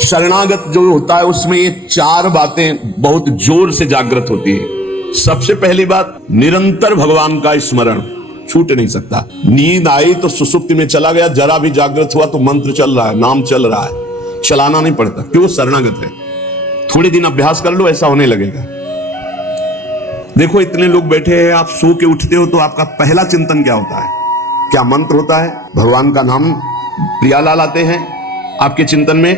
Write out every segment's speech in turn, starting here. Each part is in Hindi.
शरणागत जो होता है उसमें ये चार बातें बहुत जोर से जागृत होती है। सबसे पहली बात, निरंतर भगवान का स्मरण छूट नहीं सकता। नींद आई तो सुसुप्ति में चला गया, जरा भी जागृत हुआ तो मंत्र चल रहा है, नाम चल रहा है, चलाना नहीं पड़ता, क्यों? शरणागत है। थोड़े दिन अभ्यास कर लो, ऐसा होने लगेगा। देखो इतने लोग बैठे हैं, आप सो के उठते हो तो आपका पहला चिंतन क्या होता है? क्या मंत्र होता है? भगवान का नाम प्रियालाल आते हैं आपके चिंतन में?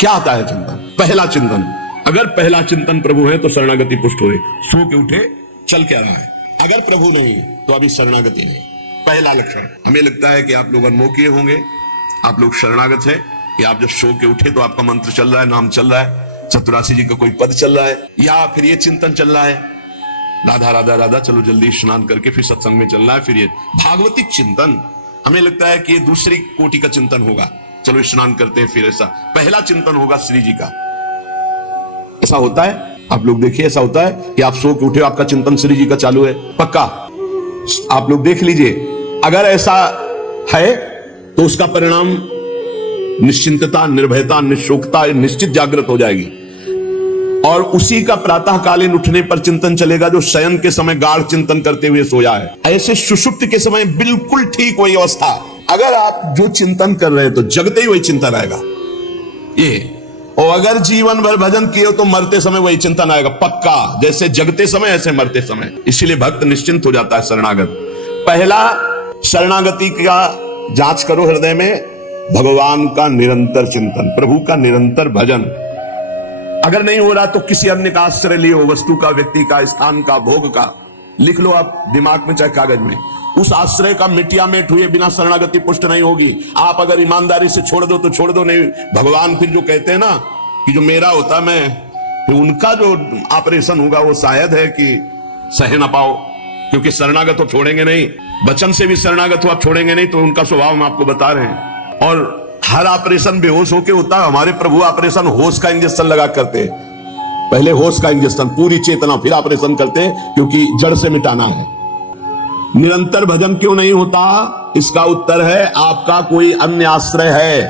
क्या आता है चिंतन? पहला चिंतन। अगर पहला चिंतन प्रभु है तो शरणागति पुष्ट हुए। सो के उठे, चल के आना है। अगर प्रभु नहीं तो अभी शरणागति नहीं। पहला लक्षण। हमें लगता है कि आप लोग अनमोखीय होंगे, आप लोग शरणागत है कि आप जब सो के उठे तो आपका मंत्र चल रहा है, नाम चल रहा है, चतुरासी जी का कोई पद चल रहा है, या फिर ये चिंतन चल रहा है, राधा राधा राधा, चलो जल्दी स्नान करके फिर सत्संग में चलना है। फिर ये भागवतिक चिंतन, हमें लगता है कि ये दूसरी कोटि का चिंतन होगा, चलो स्नान करते हैं फिर। ऐसा पहला चिंतन होगा श्री जी का। ऐसा होता है? आप लोग देखिए, ऐसा होता है कि आप सो के उठे, आपका चिंतन श्री जी का चालू है, पक्का। आप लोग देख लीजिए, अगर ऐसा है तो उसका परिणाम निश्चिंतता, निर्भयता, निशोकता निश्चित जागृत हो जाएगी। और उसी का प्रातःकालीन उठने पर चिंतन चलेगा जो शयन के समय गाढ़ चिंतन करते हुए सोया है। ऐसे सुषुप्त के समय बिल्कुल ठीक वही अवस्था। अगर आप जो चिंतन कर रहे हैं तो जगते ही वही चिंतन आएगा ये। और अगर जीवन भर भजन किए तो मरते समय वही चिंतन आएगा, पक्का। जैसे जगते समय ऐसे मरते समय। इसीलिए भक्त निश्चिंत हो जाता है शरणागत। पहला, शरणागति का जांच करो हृदय में, भगवान का निरंतर चिंतन, प्रभु का निरंतर भजन। अगर नहीं हो रहा तो किसी अन्य का आश्रय लियो, वस्तु का, व्यक्ति का, स्थान का, भोग का, लिख लो आप दिमाग में चाहे कागज में। उस आश्रय का मिटिया मेट हुए बिना शरणागति पुष्ट नहीं होगी। आप अगर ईमानदारी से छोड़ दो तो छोड़ दो, नहीं भगवान फिर जो कहते हैं ना कि जो मेरा होता मैं, फिर उनका जो ऑपरेशन होगा वो शायद है कि सह ना पाओ, क्योंकि शरणागत हो छोड़ेंगे नहीं। वचन से भी शरणागत हो आप छोड़ेंगे नहीं, तो उनका स्वभाव हम आपको बता रहे हैं। और हर ऑपरेशन बेहोश होके होता है। हमारे प्रभु ऑपरेशन होश का इंजेक्शन लगा करते हैं। पहले होश का इंजेक्शन, पूरी चेतना, फिर ऑपरेशन करते हैं, क्योंकि जड़ से मिटाना है। निरंतर भजन क्यों नहीं होता? इसका उत्तर है आपका कोई अन्य आश्रय है,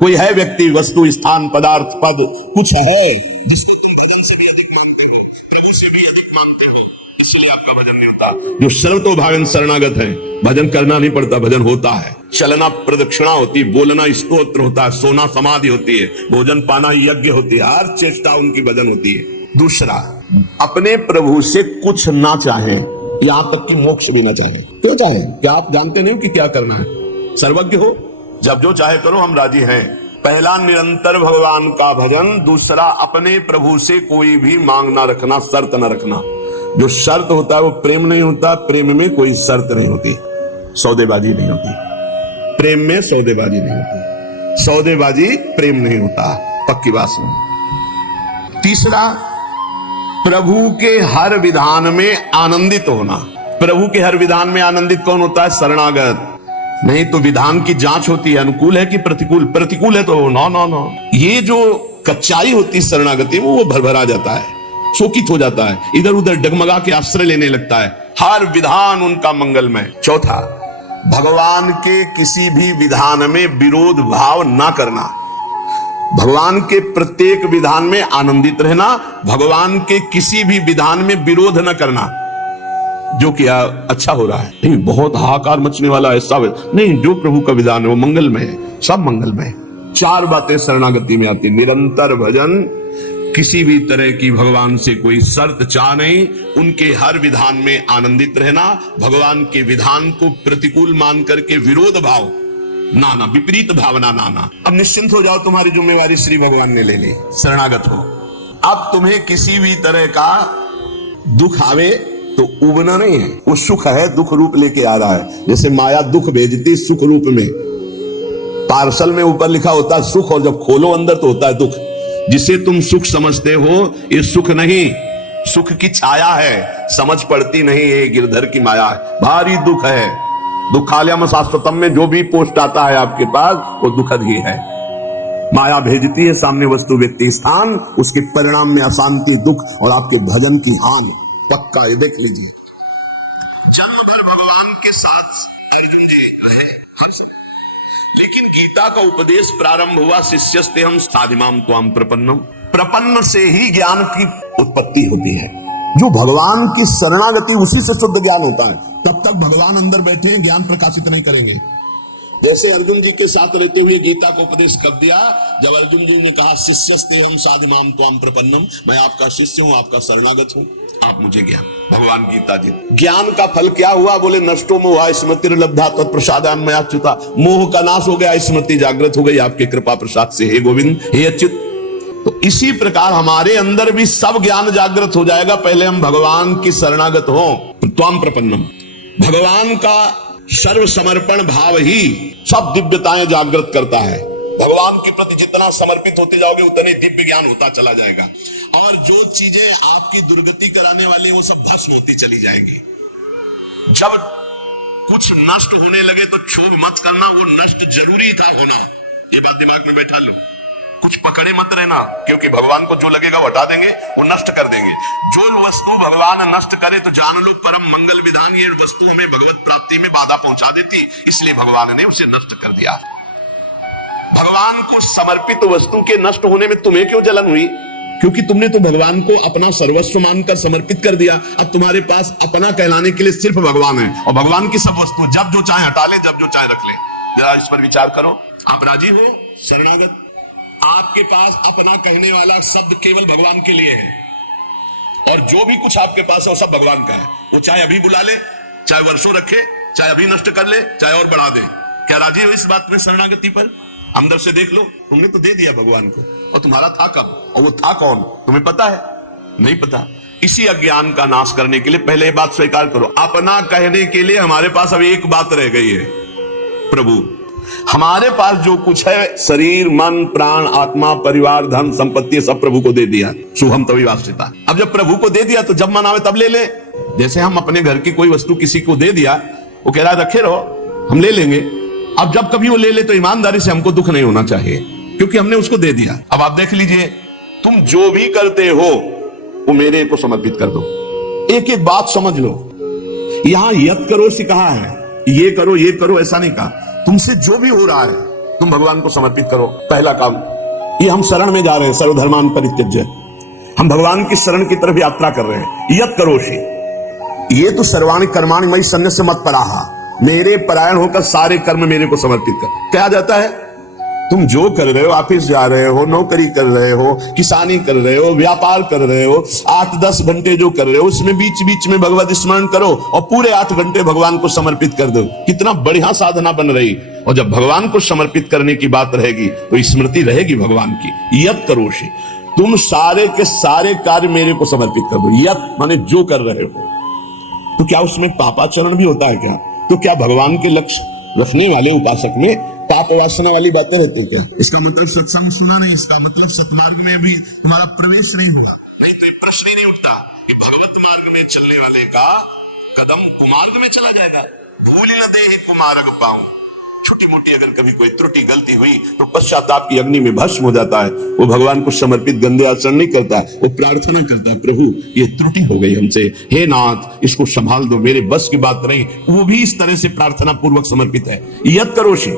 कोई है व्यक्ति, वस्तु, स्थान, पदार्थ, पद, कुछ है जिसको तुम भजन से भी अधिक मानते हो, प्रभु से भी अधिक मानते हो, इसलिए आपका भजन नहीं होता। जो सर्वतोभागन शरणागत है, भजन करना नहीं पड़ता, भजन होता है। चलना प्रदक्षिणा होती है, बोलना स्तोत्र होता है, सोना समाधि होती है, भोजन पाना यज्ञ होती है, हर चेष्टा उनकी भजन होती है। दूसरा, अपने प्रभु से कुछ ना चाहे, यहां तक कि मोक्ष भी ना चाहे। क्यों चाहे? क्या आप जानते नहीं हो कि क्या करना है? सर्वज्ञ हो, जब जो चाहे करो, हम राजी हैं। पहला, निरंतर भगवान का भजन। दूसरा, अपने प्रभु से कोई भी मांग ना रखना, शर्त ना रखना। जो शर्त होता है वो प्रेम नहीं होता। प्रेम में कोई शर्त नहीं होती, सौदेबाजी नहीं होती। प्रेम में सौदेबाजी नहीं होती, सौदेबाजी प्रेम नहीं होता, पक्की बात सुनो। तीसरा, प्रभु के हर विधान में आनंदित होना। प्रभु के हर विधान में आनंदित कौन होता है? शरणागत। नहीं तो विधान की जांच होती है, अनुकूल है कि प्रतिकूल। प्रतिकूल है तो नो नो नो। ये जो कच्चाई होती है शरणागति में, वो भरभरा जाता है, शोकित हो जाता है, इधर उधर डगमगा के आश्रय लेने लगता है। हर विधान उनका मंगलमय। चौथा, भगवान के किसी भी विधान में विरोध भाव ना करना। भगवान के प्रत्येक विधान में आनंदित रहना, भगवान के किसी भी विधान में विरोध न करना। जो किया अच्छा हो रहा है, नहीं बहुत हाहाकार मचने वाला है सब, नहीं, जो प्रभु का विधान है वो मंगलमय है, सब मंगलमय। चार बातें शरणागति में आती। निरंतर भजन, किसी भी तरह की भगवान से कोई शर्त चाह नहीं, उनके हर विधान में आनंदित रहना, भगवान के विधान को प्रतिकूल मान करके विरोध भाव नाना, विपरीत भावना नाना। अब निश्चिंत हो जाओ, तुम्हारी जिम्मेवारी श्री भगवान ने ले ली, शरणागत हो। अब तुम्हें किसी भी तरह का दुख आवे तो उबना नहीं है, वो सुख है, दुख रूप लेके आ रहा है। जैसे माया दुख भेजती सुख रूप में, पार्सल में ऊपर लिखा होता है सुख, और जब खोलो अंदर तो होता है दुख। जिसे तुम सुख समझते हो ये सुख नहीं, सुख की छाया है, समझ पड़ती नहीं, ये गिरधर की माया है, भारी दुख है। दुखालयम शाश्वतम में जो भी पोस्ट आता है आपके पास वो दुखद ही है। माया भेजती है सामने वस्तु, व्यक्ति, स्थान, उसके परिणाम में अशांति, दुख और आपके भजन की हानि। पक्का ये देख लीजिए। जन्म भर भगवान के साथ अर्जुन जी रहे हर समय, लेकिन गीता का उपदेश प्रारंभ हुआ शिष्यस्ते हम साधिमाम त्वाम प्रपन्नम। प्रपन्न से ही ज्ञान की उत्पत्ति होती है। जो भगवान की शरणागति, उसी से शुद्ध ज्ञान होता है। तब तक भगवान अंदर बैठे हैं, ज्ञान प्रकाशित नहीं करेंगे। जैसे अर्जुन जी के साथ रहते हुए गीता का उपदेश कब दिया? जब अर्जुन जी ने कहा शिष्यस्ते हम साधिमाम त्वाम प्रपन्नम, मैं आपका शिष्य हूं, आपका शरणागत हूं, आप मुझे ज्ञान। भगवान गीता जी। ज्ञान का फल क्या हुआ? बोले नष्टो मोह स्मृतिर्लब्धा तत्प्रसादान मयाच्युता। मोह का नाश हो गया, स्मृति जागृत हो गई आपके कृपा प्रसाद से, हे गोविंद, हे अच्युत। तो इसी प्रकार हमारे अंदर भी सब ज्ञान जागृत हो जाएगा। पहले हम भगवान की शरणागत हो, त्वाम प्रपन्नम। भगवान का सर्व समर्पण भाव ही सब दिव्यताएं जागृत करता है। भगवान के प्रति जितना समर्पित होते जाओगे उतने दिव्य ज्ञान होता चला जाएगा, और जो चीजें आपकी दुर्गति कराने वाली वो सब भस्म होती चली जाएंगी। जब कुछ नष्ट होने लगे तो क्षोभ मत करना, वो नष्ट जरूरी था होना, ये बात दिमाग में बैठा लो। कुछ पकड़े मत रहना, क्योंकि भगवान को जो लगेगा वो हटा देंगे, वो नष्ट कर देंगे। जो वस्तु भगवान नष्ट करे तो जान लो परम मंगल विधान, ये वस्तु हमें भगवत प्राप्ति में बाधा पहुंचा देती, इसलिए भगवान ने उसे नष्ट कर दिया। भगवान को समर्पित वस्तु के नष्ट होने में तुम्हें क्यों जलन हुई? क्योंकि तुमने तो भगवान को अपना सर्वस्व मानकर समर्पित कर दिया। अब तुम्हारे पास अपना कहलाने के लिए सिर्फ भगवान है, और भगवान की सब वस्तु जब जो चाहे हटा ले, जब जो चाहे रख ले। जरा इस पर विचार करो। आप राजी हो? शरणागत। आपके पास अपना कहने वाला शब्द केवल भगवान के लिए है, और जो भी कुछ आपके पास है वो सब भगवान का है। वो चाहे अभी बुला ले, चाहे वर्षों रखे, चाहे अभी नष्ट कर ले, चाहे और बढ़ा दे। क्या राजी हो इस बात में शरणागति पर? अंदर से देख लो, तुमने तो दे दिया भगवान को, और तुम्हारा था कब, और वो था कौन, तुम्हें पता है? नहीं पता। इसी अज्ञान का नाश करने के लिए पहले बात स्वीकार करो। अपना कहने के लिए हमारे पास अब एक बात रह गई है, प्रभु। हमारे पास जो कुछ है, शरीर, मन, प्राण, आत्मा, परिवार, धन, संपत्ति, सब प्रभु को दे दिया। शुभम तभी वास्तिता। अब जब प्रभु को दे दिया तो जब मन आवे तब ले ले। जैसे हम अपने घर की कोई वस्तु किसी को दे दिया, वो कह रहा है रखे रहो, हम ले लेंगे। अब जब कभी वो ले ले तो ईमानदारी से हमको दुख नहीं होना चाहिए, क्योंकि हमने उसको दे दिया। अब आप देख लीजिए, तुम जो भी करते हो वो मेरे को समर्पित कर दो। एक एक बात समझ लो। यहां यत करो से कहा है, ये करो ऐसा नहीं कहा। तुमसे जो भी हो रहा है तुम भगवान को समर्पित करो। पहला काम ये, हम शरण में जा रहे हैं, सर्वधर्मान परित्यज्य। हम भगवान की शरण की तरफ यात्रा कर रहे हैं। यत करोषि, ये तो सर्वाणि कर्माणि मयि सन्न्यस्य मत्पराः, मेरे परायण होकर सारे कर्म मेरे को समर्पित कर। क्या जाता है? तुम जो कर रहे हो, ऑफिस जा रहे हो, नौकरी कर रहे हो, किसानी कर रहे हो, व्यापार कर रहे हो, 8-10 घंटे जो कर रहे हो उसमें बीच बीच में भगवत स्मरण करो, और पूरे 8 घंटे भगवान को समर्पित कर दो। कितना बढ़िया साधना बन रही। और जब भगवान को समर्पित करने की बात रहेगी तो स्मृति रहेगी भगवान की। यत करोषि, तुम सारे के सारे कार्य मेरे को समर्पित कर दो। यत माने जो कर रहे हो। तो क्या उसमें पापाचरण भी होता है क्या? तो क्या भगवान के लक्ष्य रखने वाले उपासक में पाप वासना वाली बातें रहती है क्या? इसका मतलब सत्संग सुना नहीं, इसका मतलब सतमार्ग में भी तुम्हारा प्रवेश नहीं हुआ। नहीं तो ये प्रश्न ही नहीं उठता कि भगवत मार्ग में चलने वाले का कदम कुमार्ग में चला जाएगा। भूल न दे ही कुमार्ग पाऊं। छोटी मोटी अगर कभी कोई त्रुटि गलती हुई तो पश्चाताप की अग्नि में भस्म हो जाता है। वो भगवान को समर्पित गंदे आचरण नहीं करता, वो प्रार्थना करता है, प्रभु ये त्रुटि हो गई हमसे, हे नाथ इसको संभाल दो, मेरे बस की बात नहीं। वो भी इस तरह से प्रार्थना पूर्वक समर्पित है। यत करोषि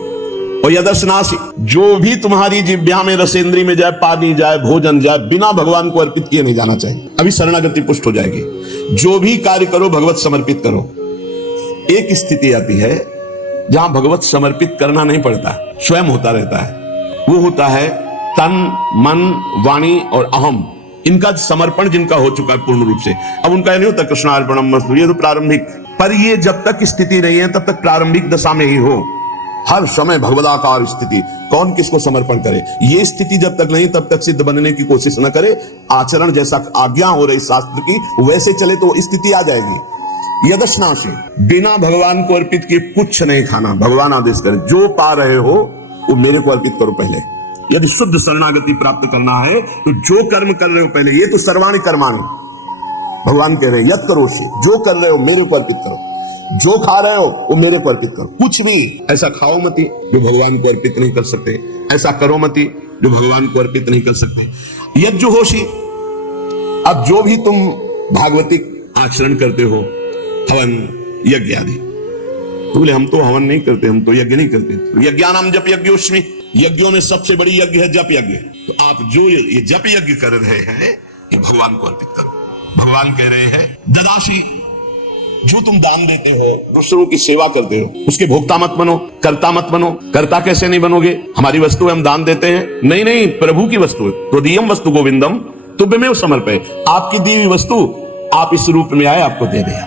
और यदस्नासि, जो भी तुम्हारी जिह्वा में, रसेंद्री में जाए, पानी जाए, भोजन जाए, बिना भगवान को अर्पित किए नहीं जाना चाहिए। अभी शरणागति पुष्ट हो जाएगी। जो भी कार्य करो भगवत समर्पित करो। एक स्थिति आती है जहां भगवत समर्पित करना नहीं पड़ता, स्वयं होता रहता है। वो होता है तन, मन, वाणी और अहम, इनका समर्पण जिनका हो चुका है पूर्ण रूप से। अब उनका नहीं होता कृष्णार्पणमस्तु, ये तो प्रारंभिक। पर ये जब तक स्थिति नहीं है तब तक प्रारंभिक दशा में ही हो। हर समय भगवदाकार स्थिति, कौन किसको समर्पण करे, ये स्थिति जब तक नहीं तब तक सिद्ध बनने की कोशिश न करे। आचरण जैसा आज्ञा हो रही शास्त्र की वैसे चले तो स्थिति आ जाएगी। यदस्नासि, बिना भगवान को अर्पित किए कुछ नहीं खाना। भगवान आदेश करे जो पा रहे हो वो मेरे को अर्पित करो पहले। यदि शुद्ध शरणागति प्राप्त करना है तो जो कर्म कर रहे हो पहले, ये तो सर्वाणि कर्माणि भगवान कह रहे हैं, यत करोषि, जो कर रहे हो मेरे को अर्पित करो। जो खा रहे हो वो मेरे को अर्पित करो। कुछ भी ऐसा खाओ मती जो भगवान को अर्पित नहीं कर सकते, ऐसा करो मती जो भगवान को अर्पित नहीं कर सकते। यज्जु होशी, अब जो भी तुम भागवतिक आचरण करते हो, हवन, यज्ञ आदि, तो बोले हम तो हवन नहीं करते, हम तो यज्ञ नहीं करते। तो यज्ञानाम जप यज्ञोस्मि, यज्ञों में सबसे बड़ी यज्ञ है जप यज्ञ। तो आप जो ये जप यज्ञ कर रहे हैं ये भगवान को अर्पित करो। भगवान कह रहे हैं ददासी, जो तुम दान देते हो, दूसरों की सेवा करते हो, उसके भोक्ता मत बनो, कर्ता मत बनो। कर्ता कैसे नहीं बनोगे? हमारी वस्तु है, हम दान देते हैं। नहीं नहीं, प्रभु की वस्तु है। त्वदीयम वस्तु गोविंदम तुभ्यमेव समर्पये। आपकी दी हुई वस्तु आप इस रूप में आए, आपको दे दिया।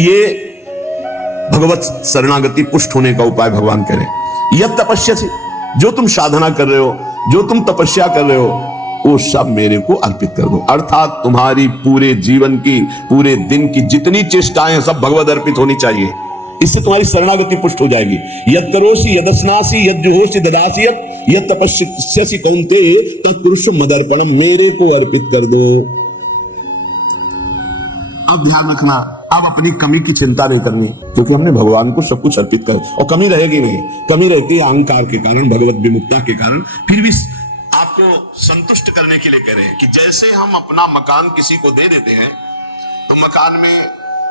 ये भगवत शरणागति पुष्ट होने का उपाय भगवान करें। यह तपस्या से, जो तुम साधना कर रहे हो, जो तुम तपस्या कर रहे हो, वो सब मेरे को अर्पित कर दो। अर्थात तुम्हारी पूरे जीवन की, पूरे दिन की जितनी चेष्टाएं सब भगवत अर्पित होनी चाहिए। इससे तुम्हारी शरणागति पुष्ट हो जाएगी। यद करोसि यदस्नासि यद जुहोसि ददासि यद तपस्यसि कौन्तेय तत्कुरुष्व मदर्पणम, मेरे को अर्पित कर दो। अब ध्यान रखना, अब अपनी कमी की चिंता नहीं करनी, क्योंकि हमने भगवान को सब कुछ अर्पित कर, और कमी रहेगी नहीं। कमी रहती है अहंकार के कारण, भगवत विमुक्ता के कारण। फिर भी आपको संतुष्ट करने के लिए कह रहे हैं कि जैसे हम अपना मकान किसी को दे देते हैं, तो मकान में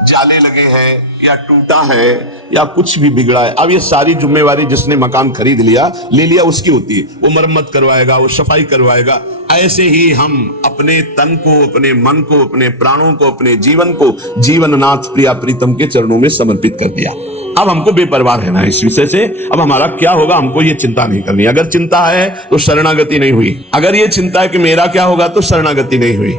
जाले लगे हैं या टूटा है या कुछ भी बिगड़ा है, अब ये सारी जिम्मेवारी जिसने मकान खरीद लिया, ले लिया, उसकी होती है। वो मरम्मत करवाएगा, वो सफाई करवाएगा। ऐसे ही हम अपने तन को, अपने मन को, अपने प्राणों को, अपने जीवन को जीवननाथ प्रिया प्रीतम के चरणों में समर्पित कर दिया। अब हमको बेपरवाह रहना है इस विषय से। अब हमारा क्या होगा, हमको ये चिंता नहीं करनी। अगर चिंता है तो शरणागति नहीं हुई। अगर ये चिंता है कि मेरा क्या होगा, तो शरणागति नहीं हुई।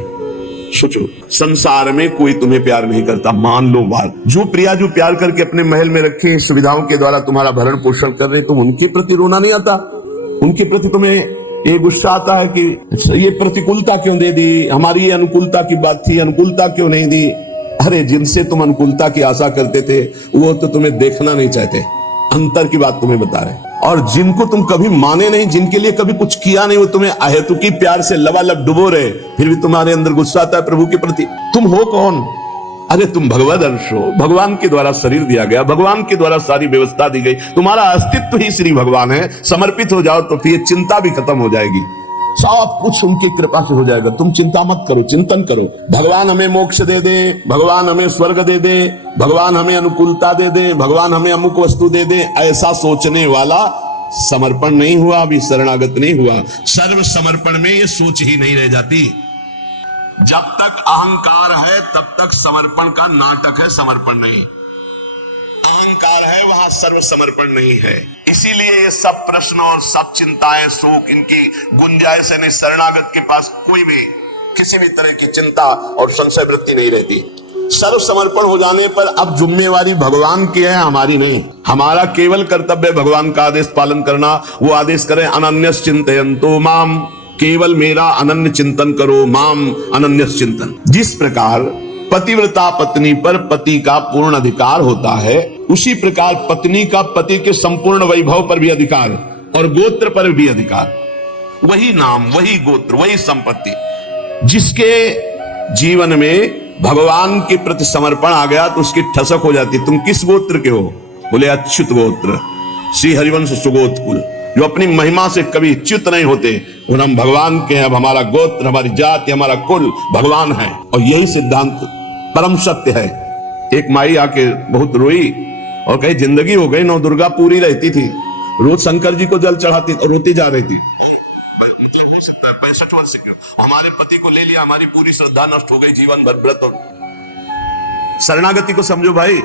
सोचो, संसार में कोई तुम्हें प्यार नहीं करता, मान लो बात। जो प्रिया, जो प्यार करके अपने महल में रखे, सुविधाओं के द्वारा तुम्हारा भरण पोषण कर रहे, तुम उनके प्रति रोना नहीं आता? उनके प्रति तुम्हें ये गुस्सा आता है कि ये प्रतिकूलता क्यों दे दी, हमारी ये अनुकूलता की बात थी, अनुकूलता क्यों नहीं दी? अरे जिनसे तुम अनुकूलता की आशा करते थे वो तो तुम्हें देखना नहीं चाहते। अंतर की बात तुम्हें बता रहे। और जिनको तुम कभी माने नहीं, जिनके लिए कभी कुछ किया नहीं, वो तुम्हें अहेतुकी प्यार से लबालब डुबो रहे, फिर भी तुम्हारे अंदर गुस्सा आता है प्रभु के प्रति। तुम हो कौन? अरे तुम भगवद अंश हो, भगवान के द्वारा शरीर दिया गया, भगवान के द्वारा सारी व्यवस्था दी गई, तुम्हारा अस्तित्व ही श्री भगवान है। समर्पित हो जाओ तो फिर चिंता भी खत्म हो जाएगी, सब कुछ उनकी कृपा से हो जाएगा। तुम चिंता मत करो, चिंतन करो। भगवान हमें मोक्ष दे दे, भगवान हमें स्वर्ग दे दे, भगवान हमें अनुकूलता दे दे, भगवान हमें अमुक वस्तु दे दे, ऐसा सोचने वाला समर्पण नहीं हुआ, अभी शरणागत नहीं हुआ। सर्व समर्पण में ये सोच ही नहीं रह जाती। जब तक अहंकार है तब तक समर्पण का नाटक है, समर्पण नहीं। अहंकार है वहां सर्व समर्पण नहीं है। इसीलिए ये सब प्रश्न और सब चिंताएं, शोक, इनकी गुंजाइश नहीं। शरणागत के पास कोई भी किसी भी तरह की चिंता और संशय वृत्ति नहीं रहती। सर्व समर्पण हो जाने पर अब जिम्मेवारी भगवान की है, हमारी नहीं। हमारा केवल कर्तव्य भगवान का आदेश पालन करना। वो आदेश करें अनन्यस चिंतयन्तो माम, केवल मेरा अनन्य चिंतन करो, माम अनन्यस चिंतन। जिस प्रकार पतिव्रता पत्नी पर पति का पूर्ण अधिकार होता है, उसी प्रकार पत्नी का पति के संपूर्ण वैभव पर भी अधिकार और गोत्र पर भी अधिकार। वही नाम, वही गोत्र, वही संपत्ति। जिसके जीवन में भगवान के प्रति समर्पण आ गया तो उसकी ठसक हो जाती। तुम किस गोत्र के हो? बोले अच्युत गोत्र, श्री हरिवंश सुगोत्कुल, जो अपनी महिमा से कभी च्युत नहीं होते। और हम भगवान के हैं। अब हमारा गोत्र, हमारी जाति, हमारा कुल भगवान है। और यही सिद्धांत परम सत्य है। एक माई आके बहुत रोई और कही जिंदगी हो गई, नौ दुर्गा पूरी रहती थी, रोज शंकर जी को जल चढ़ाती और रोती जा रही थी। मतलब हो सकता है 65 वर्ष से, क्यों हमारे पति को ले लिया, हमारी पूरी श्रद्धा नष्ट हो गई, जीवन भर व्रत। और शरणागति को समझो भाई,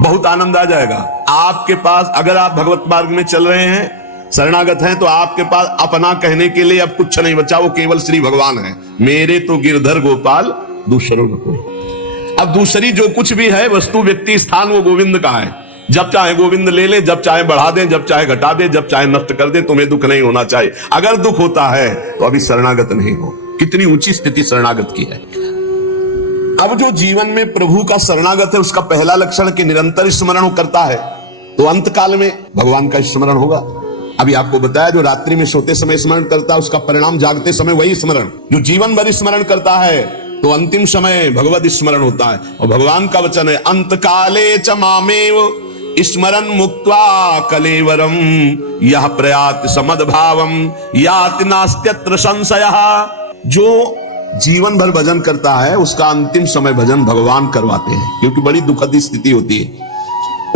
बहुत आनंद आ जाएगा आपके पास। अगर आप भगवत मार्ग में चल रहे हैं, शरणागत हैं, तो आपके पास अपना कहने के लिए अब कुछ नहीं बचा, वो केवल श्री भगवान है। मेरे तो गिरधर गोपाल, दूसरों को कोई। अब दूसरी जो कुछ भी है वस्तु, व्यक्ति, स्थान, वो गोविंद का है। जब चाहे गोविंद ले ले, जब चाहे बढ़ा दे, जब चाहे घटा दे, जब चाहे नष्ट कर दे। तुम्हें दुख नहीं होना चाहिए। अगर दुख होता है तो अभी शरणागत नहीं हो। कितनी ऊंची स्थिति शरणागत की है। अब जो जीवन में प्रभु का शरणागत है, उसका पहला लक्षण कि निरंतर स्मरण करता है, तो अंत काल में भगवान का स्मरण होगा। अभी आपको बताया, जो रात्रि में सोते समय स्मरण करता है, उसका परिणाम जागते समय वही स्मरण। जो जीवन भर स्मरण करता है, तो अंतिम समय भगवत स्मरण होता है। और भगवान का वचन है, अंत काले च मामेव स्मरन मुक्त्वा कलेवरम यह प्रयात समद्भावम याति नास्त्यत्र संशयः। जो जीवन भर भजन करता है, उसका अंतिम समय भजन भगवान करवाते हैं, क्योंकि बड़ी दुखद स्थिति होती है।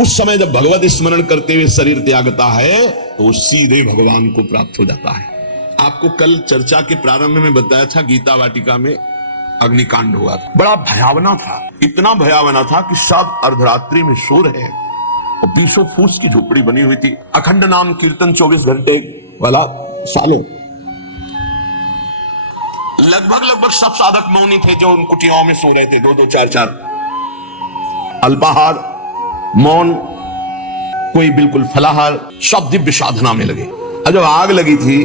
उस समय जब भगवत स्मरण करते हुए शरीर त्यागता है तो वो सीधे भगवान को प्राप्त हो जाता है। आपको कल चर्चा के प्रारंभ में बताया था, गीता वाटिका में अग्निकांड हुआ था, बड़ा भयावना था। इतना भयावना था कि सब अर्धरात्रि में सो रहे हैं और 20 फूस की झोपड़ी बनी हुई थी। अखंड नाम कीर्तन 24 घंटे वाला सालों। लगभग सब साधक मौनी थे जो उन कुटियाओं में सो रहे थे, 2-2, 4-4। अल्पाहार, मौन, कोई बिल्कुल फलाहार, सब दिव्य साधना में लगे। और जब आग लगी थी,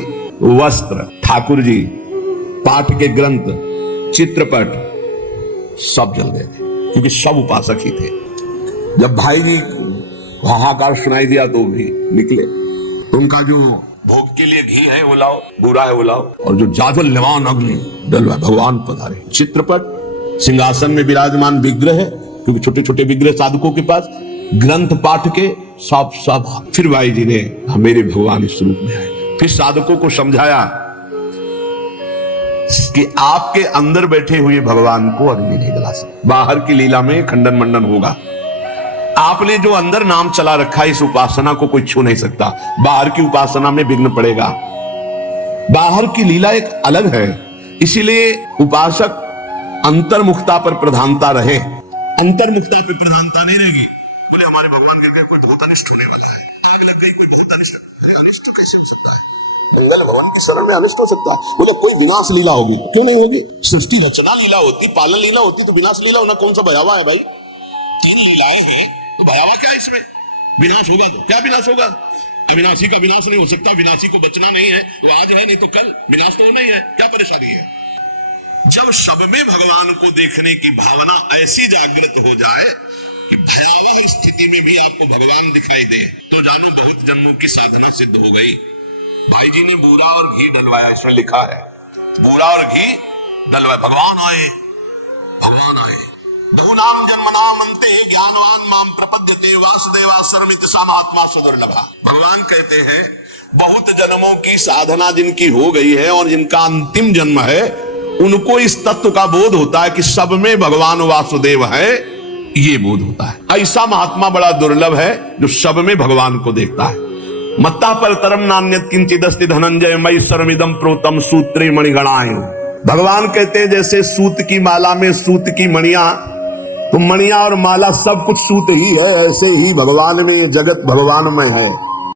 वस्त्र, ठाकुर जी, पाठ के ग्रंथ, चित्रपट सब जल गए थे, क्योंकि सब उपासक ही थे। जब भाई जी हाहाकार सुनाई दिया तो भी निकले। उनका जो भोग के लिए घी है वो लाओ, बूरा है वो लाओ, और जो जाजल्यमान अग्नि डलवा, भगवान पधारे। चित्रपट, सिंहासन में विराजमान विग्रह है, क्योंकि छोटे छोटे विग्रह साधकों के पास, ग्रंथ पाठ के सब। फिर भाई जी ने मेरे भगवान इस रूप में आए। फिर साधकों को समझाया कि आपके अंदर बैठे हुए भगवान को अग्नि नहीं जला सकते, बाहर की लीला में खंडन मंडन होगा। आपने जो अंदर नाम चला रखा है, इस उपासना को कोई छू नहीं सकता। बाहर की उपासना में विघ्न पड़ेगा। बाहर की लीला एक अलग है, इसीलिए उपासक अंतर्मुखता पर प्रधानता रहे। अंतर्मुखता पर प्रधानता नहीं रहेगी। बोले हमारे भगवान के कोई बहुत अनिष्ट होने वाला है, अनिष्ट कैसे हो सकता है? भगवान की शरण में अनिष्ट हो सकता है? बोले कोई विनाश लीला होगी। क्यों नहीं होगी? सृष्टि रचना लीला होती, पालन लीला होती, तो विनाश लीला होना कौन सा भयावह है भाई? 3 लीलाएं हैं तो भयावह क्या इसमें? विनाश होगा तो क्या विनाश होगा? अविनाशी का विनाश नहीं हो सकता। विनाशी को बचना नहीं है, वो आज है नहीं तो कल, विनाश तो होना ही है। क्या परेशानी है? जब सब में भगवान को देखने की भावना ऐसी जागृत हो जाए कि भयावह स्थिति में भी आपको भगवान दिखाई दे, तो जानो बहुत जन्मों की साधना सिद्ध हो गई। भाई जी ने बूरा और घी डलवाया, इसमें लिखा है बूरा और घी डलवाया। भगवान आए, भगवान आए। बहुनाम जन्मनाम अंते ज्ञानवान माम प्रपद्यते वासुदेवा सर्वमिति सा महात्मा सुदुर्लभा। भगवान कहते हैं बहुत जन्मों की साधना जिनकी हो गई है और जिनका अंतिम जन्म है, उनको इस तत्व का बोध होता है कि सब में भगवान वासुदेव है। ये बोध होता है। ऐसा महात्मा बड़ा दुर्लभ है जो सब में भगवान को देखता है। मत्ता पर तरम नान्यत किंचिदस्ति धनंजय मई सर्वमिदं प्रोतम सूत्रे मणिगणाय। भगवान कहते हैं जैसे सूत की माला में सूत की मणियां, तो मणियां और माला सब कुछ सूत ही है, ऐसे ही भगवान में ये जगत भगवान में है।